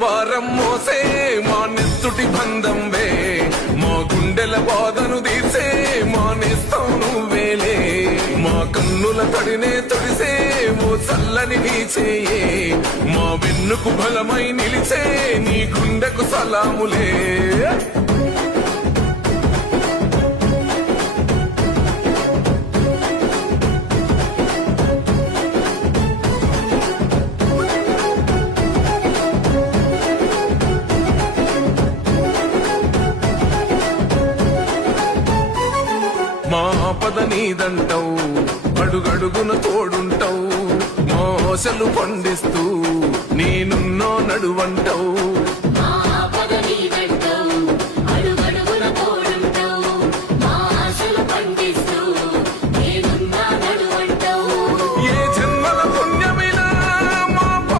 భారం మోసే మా నెత్తుటి బంధంవే మా గుండెల బాధను తీసే మా నేస్తం నువ్వేలే మా కన్నుల తడినే తొడిసే ఓ చల్లని నీ చేయే మా వెన్నుకు బలమై నిలిచే నీ గుండెకు సలాములే మా పద నీదంటావు అడుగడుగున తోడుంటావు మోసలు పండిస్తూ నేనున్నో నడువంటావు